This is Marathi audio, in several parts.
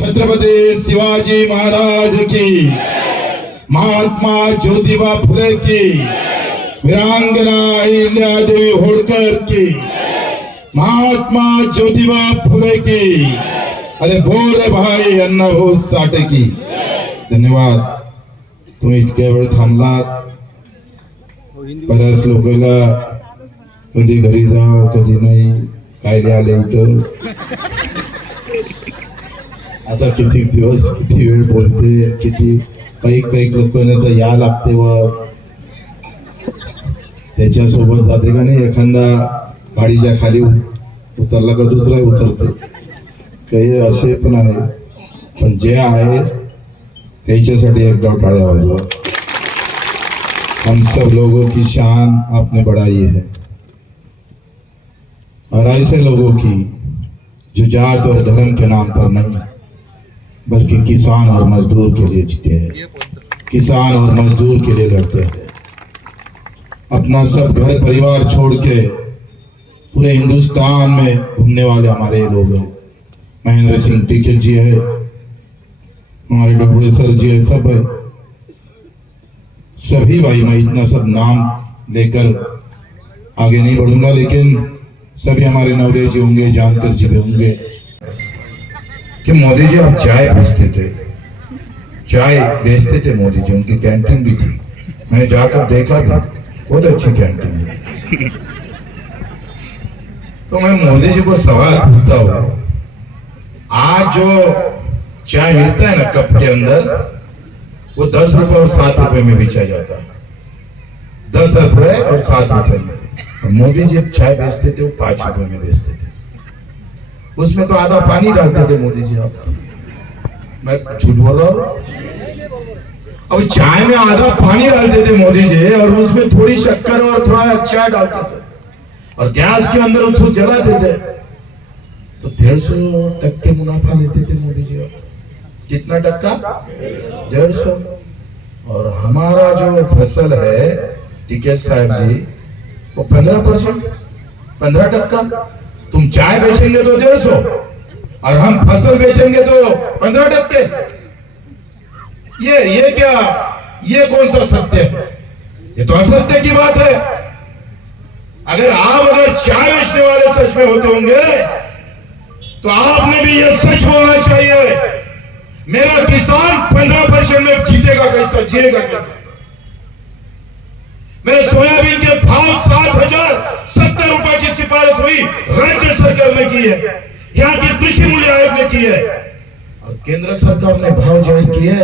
छत्रपती शिवाजी महाराज की, महात्मा ज्योतिबा फुले की, वीरांगना अहिल्यादेवी होळकर की, महात्मा ज्योतिबा फुले की, अरे बोल रे भाई अण्णाभाऊ साठे की. धन्यवाद. तुम्ही इतक्या वेळ थांबलात. बऱ्याच लोकांना कधी घरी जाव कधी नाही कायले आले इथं. आता किती दिवस किती वेळ बोलते, किती काही लोकांना तर या लागते व त्याच्यासोबत जाते का नाही. एखादा गाडीच्या खाली उतरला का दुसरा उतरते. काही असे पण आहे, पण जे आहे त्याच्यासाठी एक डाव टाळ्या वाजवा. हम सब लोगों की शान आपने बढ़ाई है और ऐसे लोगों की जो जात और धर्म के नाम पर नहीं बल्कि किसान और मजदूर के लिए जीते हैं, किसान और मजदूर के लिए लड़ते हैं. अपना सब घर परिवार छोड़ के पूरे हिंदुस्तान में घूमने वाले हमारे लोग हैं. महेंद्र सिंह टीचर जी है, हमारे डबुड़े सर जी है, सब है. सभी भाई, मैं इतना सब नाम लेकर आगे नहीं बढ़ूंगा, लेकिन सभी हमारे नवरे जी होंगे, जानकर जी भी होंगे कि मोदी जी आप चाय बेचते थे. चाय बेचते थे मोदी जी, उनकी कैंटीन भी थी. मैंने जाकर देखा भी, बहुत अच्छी कैंटीन है. तो मैं मोदी जी को सवाल पूछता हूँ, आज जो चाय मिलता है ना कप के अंदर, वो 10 रुपए और 7 रुपए में बेचा जाता है. 10 रुपए और 7 रुपए में. और मोदी जी चाय बेचते थे वो 5 रुपए में बेचते थे. उसमें तो आधा पानी डालते थे मोदी जी. आप मैं झूठ बोल रहा हूँ? अब चाय में आधा पानी डालते थे मोदी जी और उसमें थोड़ी शक्कर और थोड़ा चाय डालते थे और गैस के अंदर उसको जलाते थे. तो 150% मुनाफा लेते थे मोदी जी. कितना टक्का? 150. और हमारा जो फसल है टीके साहब जी, वो 15%, 15%. तुम चाय बेचेंगे तो 150 और हम फसल बेचेंगे तो 15%. ये क्या, ये कौन सा सत्य है? ये तो असत्य की बात है. अगर चाय बेचने वाले सच में होते होंगे तो आपने भी ये सच बोलना चाहिए, मेरा किसान 15% में जीतेगा कैसा, जिएगा कैसा. मेरे सोयाबीन के भाव 7,070 रुपए की सिफारिश हुई राज्य सरकार ने की है, यहाँ की कृषि मूल्य आयोग ने की है. और केंद्र सरकार ने भाव जाहिर किए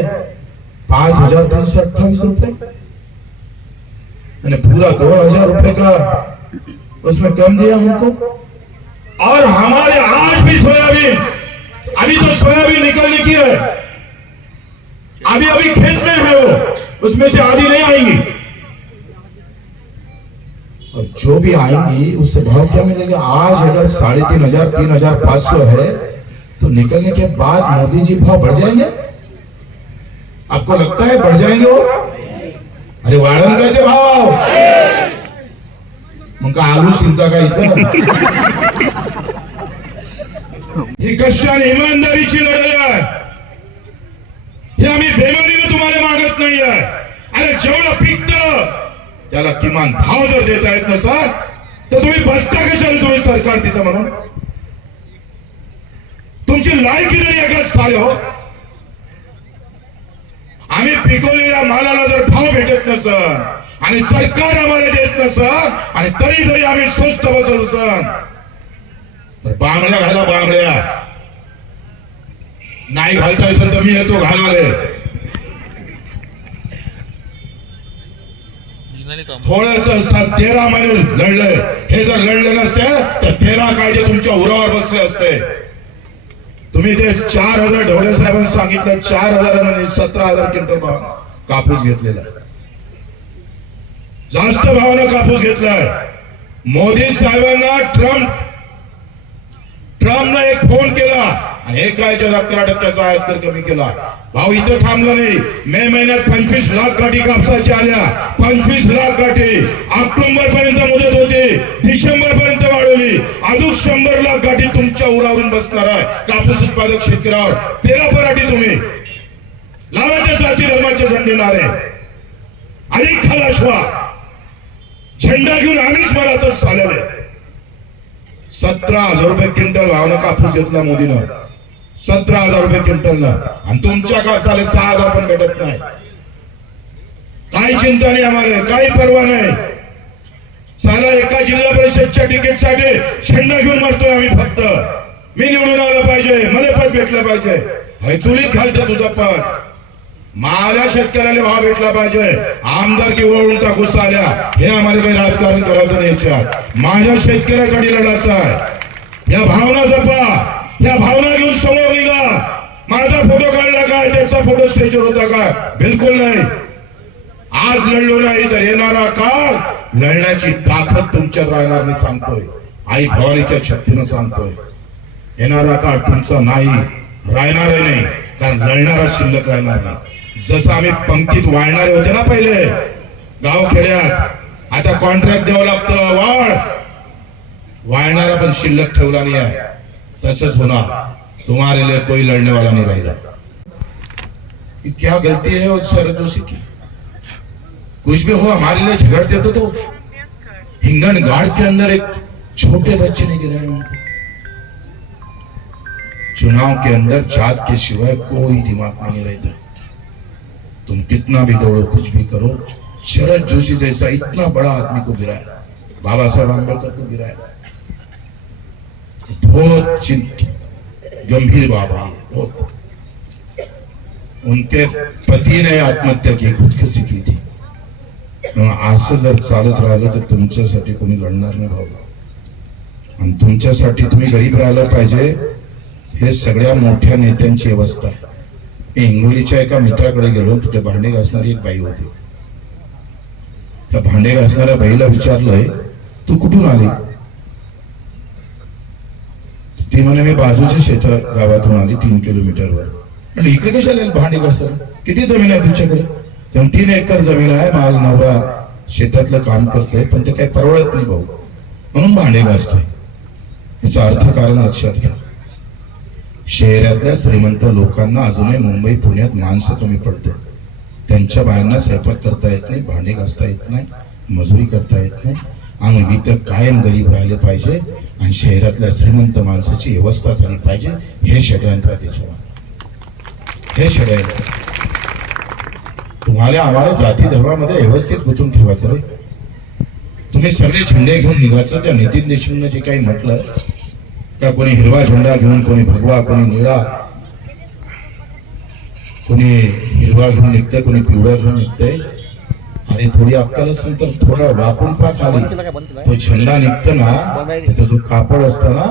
5,328 रुपए, मैंने पूरा 2,000 रुपए का उसमें कम दिया हमको. और हमारे आज भी सोयाबीन, अभी तो सोयाबीन निकलने की है, अभी खेत में है वो, उसमें से आधी नहीं आएंगी. और जो भी आएंगी उससे भाव क्या मिलेगा? आज अगर 3,500 3,500 है तो निकलने के बाद मोदी जी भाव बढ़ जाएंगे? आपको लगता है बढ़ जाएंगे वो? अरे वाढन कहते भाव, उनका आलू चिंता का इथं. ही कष्ट आणि इमानदारीची लढाई आहे. हे आम्ही बेमानीने तुम्हाला मागत नाही आहे. अरे जेवढं पिकतं त्याला किमान भाव जर देता येत नसाल तर तुम्ही बसता कशाला तुम्ही सरकार तिथं म्हणून? तुमची लायकी जरी एकाच झाली हो. आम्ही पिकवलेल्या मालाला जर भाव भेटत नसल आणि सरकार आम्हाला देत नसल आणि तरी जरी आम्ही स्वस्त बसत असल तर बांगड्या घाला, बांगड्या नाही घालता येईल तर मी येतो घालाले. थोडस 13 महिने लढले. हे जर लढले नसते तर 13 कायदे तुमच्या उरावर बसले असते. तुम्ही ते 4,000 ढवळे साहेबांनी सांगितलं, 4,000 आणि 17,000 क्विंटल कापूस घेतलेला आहे. जास्त भावानं कापूस घेतलाय. मोदी साहेबांना ट्रम्पनं एक फोन केला आणि 11% आयात कर कमी केला. भाव इथं थांबला नाही. मे महिन्यात 25 लाख गाठी कापसाच्या आल्या. 25 लाख गाठी ऑक्टोबर पर्यंत मुदत होती, डिसेंबर पर्यंत वाढवली. अजून 100 लाख गाठी तुमच्या उरावरून बसणार आहे कापूस उत्पादक शेतकऱ्यावर. पेरा पराठी तुम्ही लावायच्या जाती धर्माचे झेंडे नारे अधिक खलास व्हा. झेंडा घेऊन आम्हीच मराठच चालले. 17,000 रुपये क्विंटल भावना कापूस घेतला मोदीनं. 17,000 रुपये क्विंटलनं. आणि तुमच्या का चाले 6,000 पण भेटत नाही. काही चिंता नाही आम्हाला, काही पर्वा नाही. साला एका जिल्हा परिषदच्या तिकीटसाठी झेंडा घेऊन मरतोय आम्ही. फक्त मी निवडून आलं पाहिजे, मला पद भेटलं पाहिजे. हे चुलीत घालते तुझं पद. माझ्या शेतकऱ्याला भाव भेटला पाहिजे. आमदार की वळून टाकू आल्या हे आम्हाला काही राजकारण करायचं नाही. याच्यात माझ्या शेतकऱ्यासाठी लढायचं आहे. या भावना जपा, या भावना घेऊन समोर निघा. माझा फोटो काढला काय, त्याचा फोटो स्टेजवर होता काय? बिलकुल नाही. आज लढलो नाही तर येणारा काळ लढण्याची ताकद तुमच्यात राहणार नाही सांगतोय. आई भवानीच्या शक्तीनं सांगतोय. येणारा काळ तुमचा नाही, राहणार नाही. कारण लढणारा शिल्लक राहणार नाही. जसं आम्ही पंक्तीत वाळणारे होते ना पहिले गाव खेड्यात, आता कॉन्ट्रॅक्ट द्यावं लागतं. वाळणारा पण शिल्लक ठेवला नाही आहे. तसंच होणार. तुम्हारे लिए कोई लड़ने वाला नहीं रहेगा. क्या गलती है शरद जोशी की? कुछ भी हो हमारे लिए झगड़ते तो हिंगन गाड़ के अंदर एक छोटे बच्चे ने गिराए उनको. चुनाव के अंदर जात के सिवाय कोई दिमाग नहीं रहता. तुम कितना भी दौड़ो, कुछ भी करो, शरद जोशी जैसा इतना बड़ा आदमी को गिराया, बाबा साहब आंबेडकर को गिराया. बहुत गंभीर बात है. बहुत. उनके पति ने आत्महत्या की, खुदकुशी की थी. असं जर चालत राहिलं तर तुमच्यासाठी कोणी लढणार नाही भाऊ. आणि तुमच्यासाठी तुम्ही गरीब राहायला पाहिजे. हे सगळ्या मोठ्या नेत्यांची अवस्था आहे. मी हिंगोलीच्या एका मित्राकडे गेलो. तिथे भांडे घासणारी एक बाई होती. त्या भांडे घासणाऱ्या बाईला विचारलंय, तू कुठून आली? ती म्हणे मी बाजूच्या शेत गावातून आली 3 किलोमीटरवर. आणि इकडे कशाला भांडे घासायला? किती जमीन आहे तुमच्याकडे? 3 एकर जमीन आहे. मला नवरा शेतातलं काम करतोय पण ते काही परवडत नाही भाऊ, म्हणून भांडे घासतोय. याचा अर्थ कारण लक्षात घ्या. शहरातल्या श्रीमंत लोकांना अजूनही मुंबई पुण्यात माणसं कमी पडते. त्यांच्या बायांना स्वयंपाक करता येत नाही, भांडे घासता येत नाही, मजुरी करता येत नाही. आणि इथं कायम गरीब राहिले पाहिजे आणि शहरातल्या श्रीमंत माणसाची व्यवस्था झाली पाहिजे. हे षडयंत्र त्याच्यावर, हे षडयंत्र. तुम्हाला आम्हाला जाती धर्मामध्ये व्यवस्थित गुंतून ठेवायचं रे. तुम्ही सगळे झेंडे घेऊन निघायचं. त्या नितीन देशमुखने जे काही म्हटलं का, कोणी हिरवा झेंडा घेऊन, कोणी भगवा, कोणी निळा, कोणी हिरवा घेऊन निघतंय, कोणी पिवळा घेऊन निघतंय. अरे थोडी अक्कल असेल तर थोडा वाकून पा खाली. तो झेंडा निघतो ना, त्याचा जो कापड असतो ना,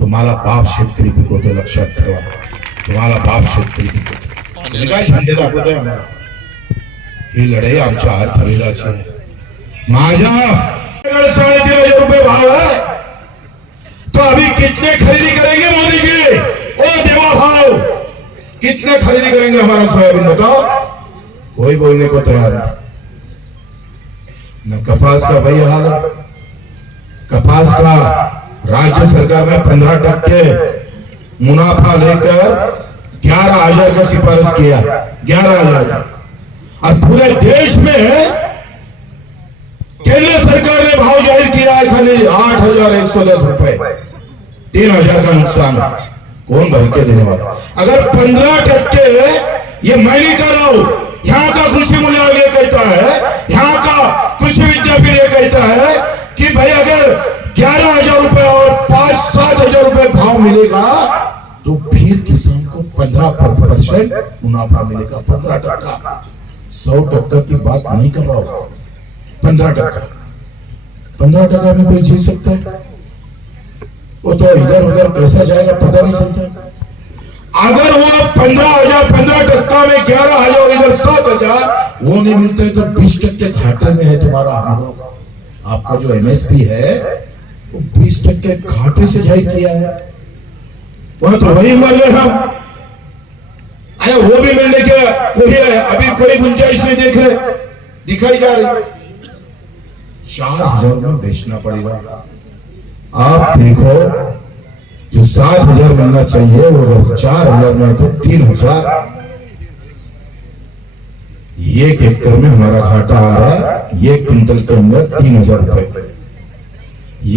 तुम्हाला बाप शेतकरी पिकवतो. लक्षात ठेवा, तुम्हाला बाप शेतकरी पिकवतो. तुम्ही काय झेंडे दाखवतोय आम्हाला? ही लढाई आमच्या अर्थवेदाची आहे. माझ्या 3.5 रुपये भाव है तो अभी कितने खरीदी करेंगे मोदी जी? ओ देवा भाव, कितने खरीदी करेंगे हमारा सोयाबीन बताओ? कोई बोलने को तैयार नहीं. न कपास का वही हाल. कपास का राज्य सरकार ने 15% मुनाफा लेकर 11,000 का सिफारिश किया. 11,000 का. और पूरे देश में केंद्र सरकार ने भाव जाहिर किया है खाली 8,110 रुपए. 3,000 का नुकसान. कौन भर के देने वाला? अगर 15% ये मैं नहीं कर रहा हूं, यहाँ का कृषि मूल्य आयोग ये कहता है, यहाँ का कृषि विद्यापीठ ये कहता है कि भाई अगर 11,000 रुपए और 5-7,000 रुपए भाव मिलेगा तो फिर किसान को 15% मुनाफा मिलेगा. 15%. 100% की बात नहीं कर रहा हूं. 15%. 15% में कोई जी सकता है? वो तो इधर उधर कैसा जाएगा पता नहीं चलता. अगर वो 15% में 11,000 इधर 7,000 वो नहीं मिलते तो 20% घाटे में है तुम्हारा अनुभव. आपका जो एमएसपी है वो 20% घाटे से जाहिर किया है. वह तो वही मर गए हम. अरे वो भी मिलने के वही है. अभी कोई गुंजाइश नहीं देख रहे, दिखाई जा रही. 4,000 में बेचना पड़ेगा. आप देखो जो 7,000 मिलना चाहिए वो अगर 4,000 में तो 3,000। 1 एकड़ में हमारा घाटा आ रहा है 1 क्विंटल के अंदर 3,000 रुपए।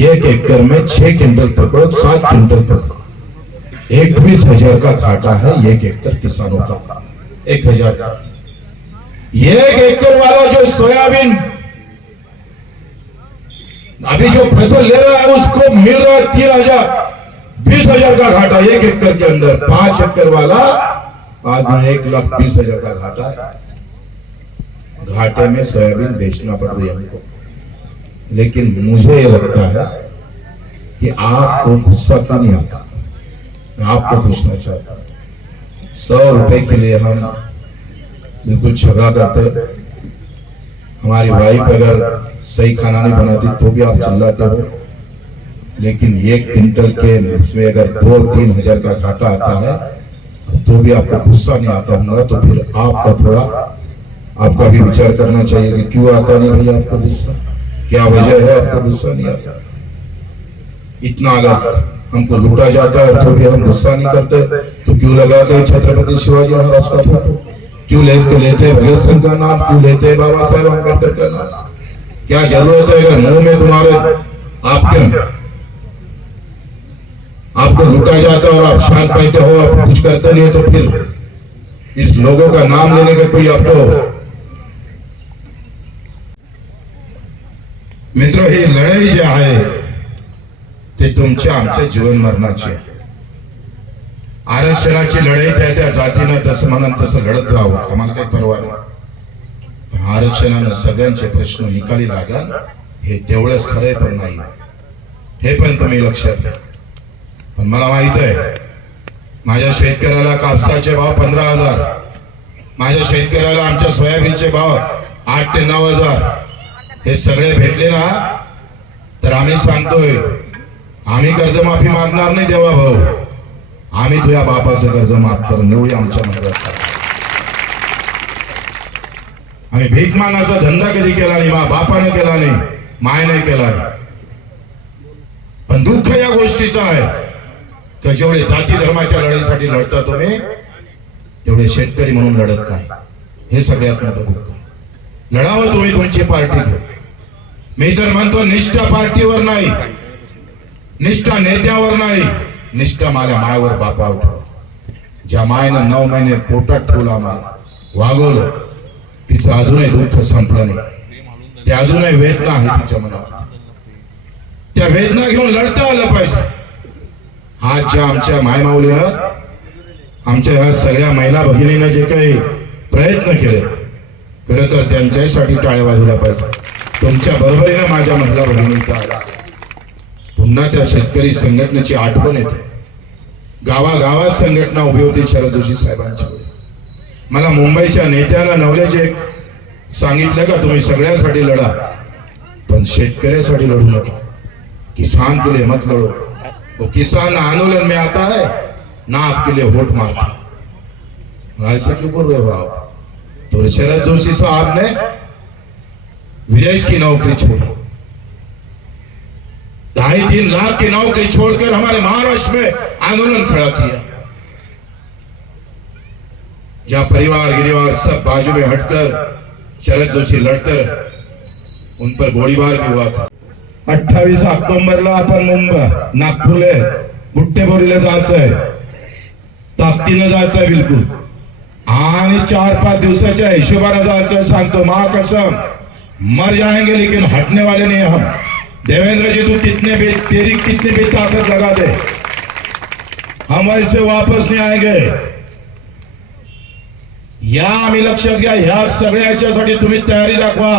1 एकड़ में 6 क्विंटल पकड़ो 7 क्विंटल पकड़ो 21,000 का घाटा है 1 एकड़ किसानों का। 1,000 1 एकड़ वाला जो सोयाबीन अभी जो फसल ले रहा है उसको मिल रहा है 3,000, 20,000 का घाटा 1 एकड़ के अंदर। 5 एकड़ वाला आज 1,20,000 का घाटा है। घाटे में सोयाबीन बेचना पड़ रही है हमको। लेकिन मुझे ये लगता है कि आपको गुस्सा क्यों नहीं आता। मैं आपको पूछना चाहता हूं 100 रुपए के लिए हम बिल्कुल झगड़ा करते। हमारी वाइफ अगर सही खाना नहीं बनाती तो भी आप चिल्लाते हो। लेकिन 1 क्विंटल के इसमें अगर 2-3 हजार का घाटा आता है तो भी आपको गुस्सा नहीं आता होगा। तो फिर आपका थोड़ा आपका भी विचार करना चाहिए कि क्यों आता नहीं भैया आपको गुस्सा, क्या वजह है आपको गुस्सा नहीं आता। इतना अगर हमको लूटा जाता है तो भी हम गुस्सा नहीं करते तो क्यों लगाते छत्रपति शिवाजी महाराज का फोटो, क्यों लेते भगत सिंह का नाम, क्यों लेते बाबा साहेब अम्बेडकर का नाम। क्या जरूरत है अगर मुंह में तुम्हारे आपको लूटा जाता है और आप शांत बैठे हो, आप कुछ करते नहीं तो फिर इस लोगों का नाम लेने का कोई आपको। मित्र, ही लढाई जी आहे ते तुमच्या आमच्या जीवन मरणाची आहे। आरक्षणाची लढाई त्या जातीनं जसं म्हणून तसं लढत राहावं, आम्हाला काही परवा नाही। पण आरक्षणानं सगळ्यांचे प्रश्न निकाली लागल हे तेवढंच खरंय पण नाही, हे पण तुम्ही लक्षात घ्या। पण मला माहित आहे माझ्या शेतकऱ्याला कापसाचे भाव 15,000, माझ्या शेतकऱ्याला आमच्या सोयाबीनचे भाव 8 ते 9,000 हे सगळे भेटले ना तर आम्ही सांगतोय आम्ही कर्जमाफी मागणार नाही देवा भाऊ, आम्ही तुझ्या बापाचं कर्ज माफ करून एवढी आमच्या मनात। आम्ही भीक मागायचा धंदा कधी केला नाही, बापाने केला नाही, मायने केला नाही। पण दुःख या गोष्टीचं आहे की जेवढे जाती धर्माच्या लढाईसाठी लढता तुम्ही तेवढे शेतकरी म्हणून लढत नाही, हे सगळ्यात मोठं दुःख आहे। लढावं तुम्ही तुमची पार्टी घेऊन। मी तर म्हणतो निष्ठा पार्टीवर नाही, निष्ठा नेत्यावर नाही, निष्ठा माझ्या मायावर बापावर ठेवा। ज्या मायनं 9 महिने पोटात ठेवलं आम्हाला वागवलं, तिचं अजूनही दुःख संपलं नाही, ते अजूनही वेदना आहे तिच्या मनावर। त्या वेदना घेऊन लढता आलं पाहिजे। आज ज्या आमच्या मायमाऊलीनं आमच्या ह्या सगळ्या महिला भगिनीनं जे काही प्रयत्न केले खरं तर त्यांच्यासाठी टाळ्या वाजवल्या पाहिजे। तुमच्या बरोबरीनं माझ्या महिला भगिनींचा पुन्हा त्या शेतकरी संघटनेची आठवण येते। गावागावात संघटना उभी होती शरद जोशी साहेबांची। मला मुंबईच्या नेत्याला नवलेचे सांगितलं का तुम्ही सगळ्यासाठी लढा पण शेतकऱ्यासाठी लढू नका, किसान के लिए मत लड़ो, वो किसान आंदोलन में आता है ना आपके लिए वोट मांगता है। ऐसा क्यों बोल रहे हो आप? तो शरद जोशी साहब ने विदेश की नौकरी छोड़ी, 2.5-3 लाख की नौकरी छोड़कर हमारे महाराष्ट्र में आंदोलन खड़ा किया। जहां परिवार गिरिवार सब बाजू में हटकर शरद जोशी लड़ते रहे, उन पर गोळीबार भी हुआ था। 28 ऑक्टोबरला आपण मुंबई नागपूरला बुट्टेबोरीला जायचंय, ताकदीनं जायचंय बिलकुल, आणि 4-5 दिवसाच्या हिशोबाने जायचंय। सांगतो महाकसम मर जाएंगे लेकिन हटने वाले नहीं हम। देवेंद्र जी तू तेरी कितनी भी ताकत लगा दे, हम ऐसे वापस नहीं आएंगे। या आम्ही लक्षात घ्या, ह्या सगळ्याच्यासाठी तुम्ही तयारी दाखवा।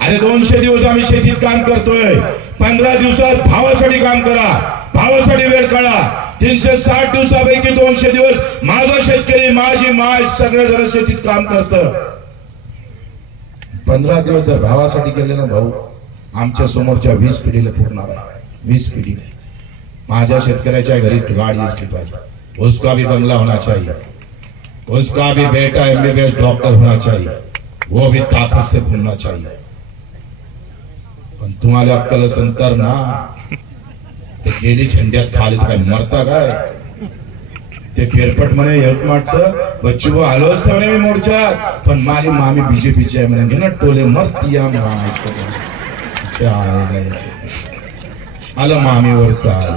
अरे 200 दिवस आम्ही शेतीत काम करतोय, 15 दिवसात भावासाठी काम करा, भावासाठी वेळ काढा। 360 दिवसापैकी 200 दिवस माझा शेतकरी माझी माय सगळे जण शेतीत काम करतं। 15 दिवस जर भावासाठी केले ना भाऊ, आमच्या समोरच्या 20 पिढीला पुरणार आहे। 20 पिढीला माझ्या शेतकऱ्याच्या घरी गाडी असली पाहिजे, उसका भी बंगला होना चाहिए, उसका भी बेटा MBBS डॉक्टर होना चाहिए, वो भी ताकत से घूमना चाहिए। पण तुम्हाला अक्कल असेल तर ना, ते गेली झंड्यात खाली काय मरता काय ते फेरफट म्हणे यवतमाळचं बच्चू आलो असतो म्हणे मी मोर्चात पण माझी मामी बीजेपीची आहे म्हणे ना टोले मरतिया म्हणायचं आलं मामीवर साल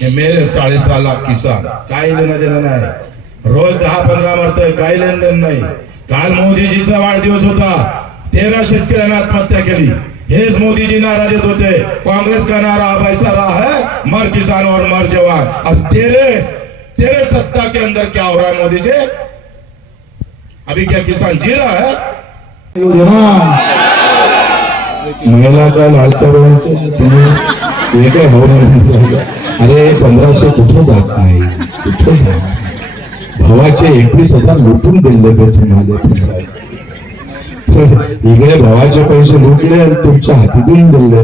हे मेरे 7.5 लाख किसान काही लेणं देणं नाही रोज 10-15 मरतय काही लेणं देणं नाही काल मोदीजीचा वाढदिवस होता 13 शेतकऱ्यांना आत्महत्या केली हेच मोदीजी नारा देत होते कांग्रेस का नारा अब ऐसा रहा है मर किसान और मर जवान अब तेरे सत्ता के अंदर क्या हो रहा है मोदी जी अभी क्या किसान जी रहा है महिला का लाडक्या बहिणीचं तुम्ही हे काय हवं अरे 1500 कुठे जात नाही कुठे जात भावाचे 21,000 लुटून दिले बे तुम्हाला 1500 इकडे भावाचे पैसे लुटले आणि तुमच्या हातीतून दिले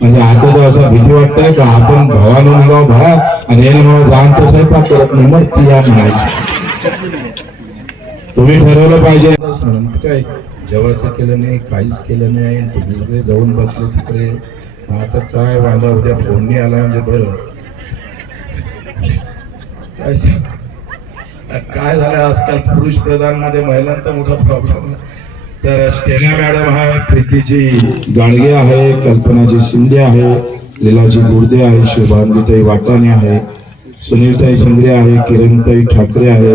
म्हणजे आता तर असा भीती वाटतंय का आपण भावानं निघाव भा आणि याने मला जाण तर स्वयंपाक करत नाही मग ती या म्हणायची तुम्ही ठरवलं पाहिजे काय जेवायचं केलं नाही काहीच केलं नाही तुम्ही सगळे जाऊन बसले तिकडे आता काय वांदा उद्या फोननी आला म्हणजे बरं काय झालं आजकाल पुरुष प्रधान मध्ये महिलांचा मोठा प्रॉब्लेम तर स्टेना मॅडम आहे प्रीतीजी गाडगे आहे कल्पनाजी शिंदे आहे लीलाजी गुर्दे आहे शुभांगीताई वाटाणे आहे सुनीलताई शिंगरे आहे किरणताई ठाकरे आहे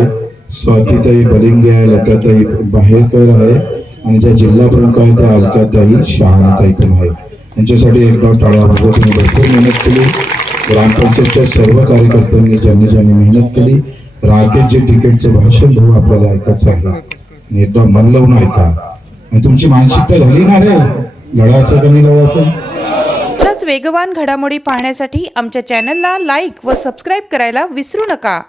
स्वातीताई बलिंगे आहे लताताई बाहेरकर आहे आणि ज्या जिल्हा प्रमुख आहेत त्या अलकाताई शहाणताई पण आहे यांच्यासाठी एकदा टाळ्या वाजवत त्यांनी भरपूर मेहनत केली ग्रामपंचायतच्या सर्व कार्यकर्त्यांनी ज्यांनी मेहनत केली राकेशचे तिकीटचं भाषण भाऊ आपल्याला ऐकायचं आहे आणि एकदा मन लावून ऐका आणि तुमची मानसिकता झाली ना रे लढायचं कमी लढायचं वेगवान घडामोडी पाहण्यासाठी आमच्या चॅनलला लाईक व सबस्क्राईब करायला विसरू नका.